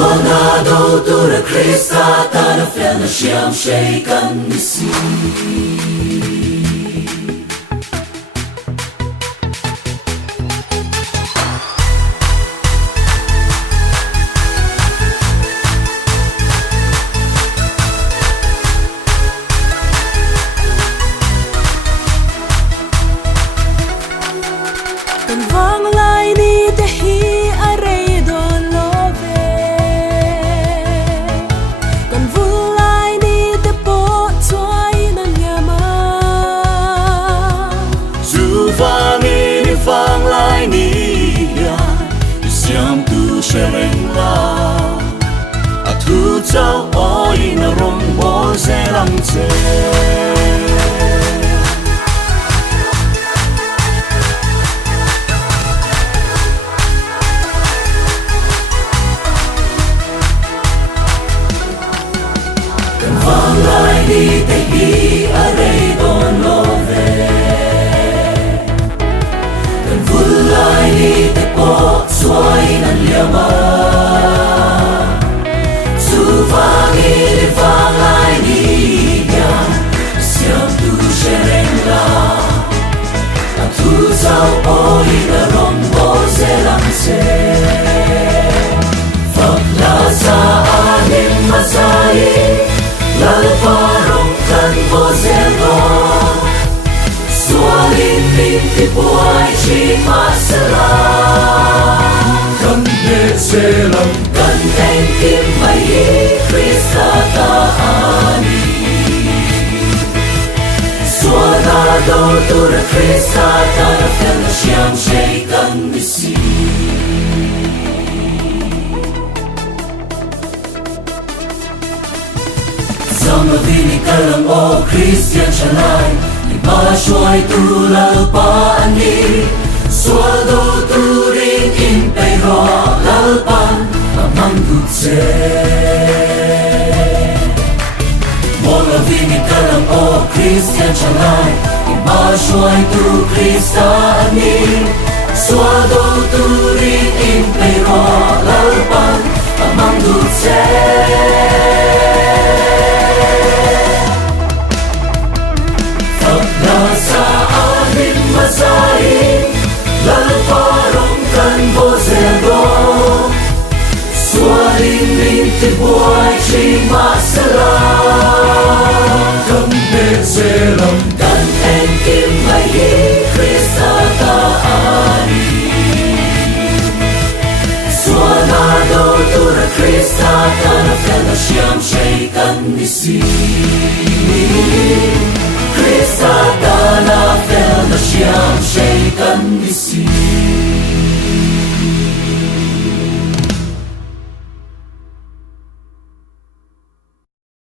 Suanado tura Krista ta na fel na siam shay kan nisi. Kan vang lai ni te hi are do love. Kan vul lai ni te po toy na nyama. Zu vang ni vang lai ni ya siam tu shereng la. A tu zao oi na rong bo se lang che. Vang lai ni te hi are don love. Kan vul lai ni te po suai nan liama. Su vang lai ni ya siam tu shereng la. A tu zao oi na rong bo se lang se. Phật la sa anim masai. Lalparong kan vô zero Sualin linh thì buai chi masala Kan ne selam kan en kim mai Krista ta ani Suanado tura Krista ta na fel na siam shay kan nisi. Sama vini kalang o Christian chalai Ni ba shuai tu lal pa ani Suado tu rin in pay ro lal pan Amang gutse Mola vini kalang o Christian chalai Ni ba shuai tu Krista ani Suado tu rin in pay ro lal pan Amang gutse Sa amin masain Lalparong kan vô zero Sualin min ti buai chi masala Kan ne selam kan en kim mai Krista ta ani Suanado tura Krista ta na fel na siam shay kan nisi.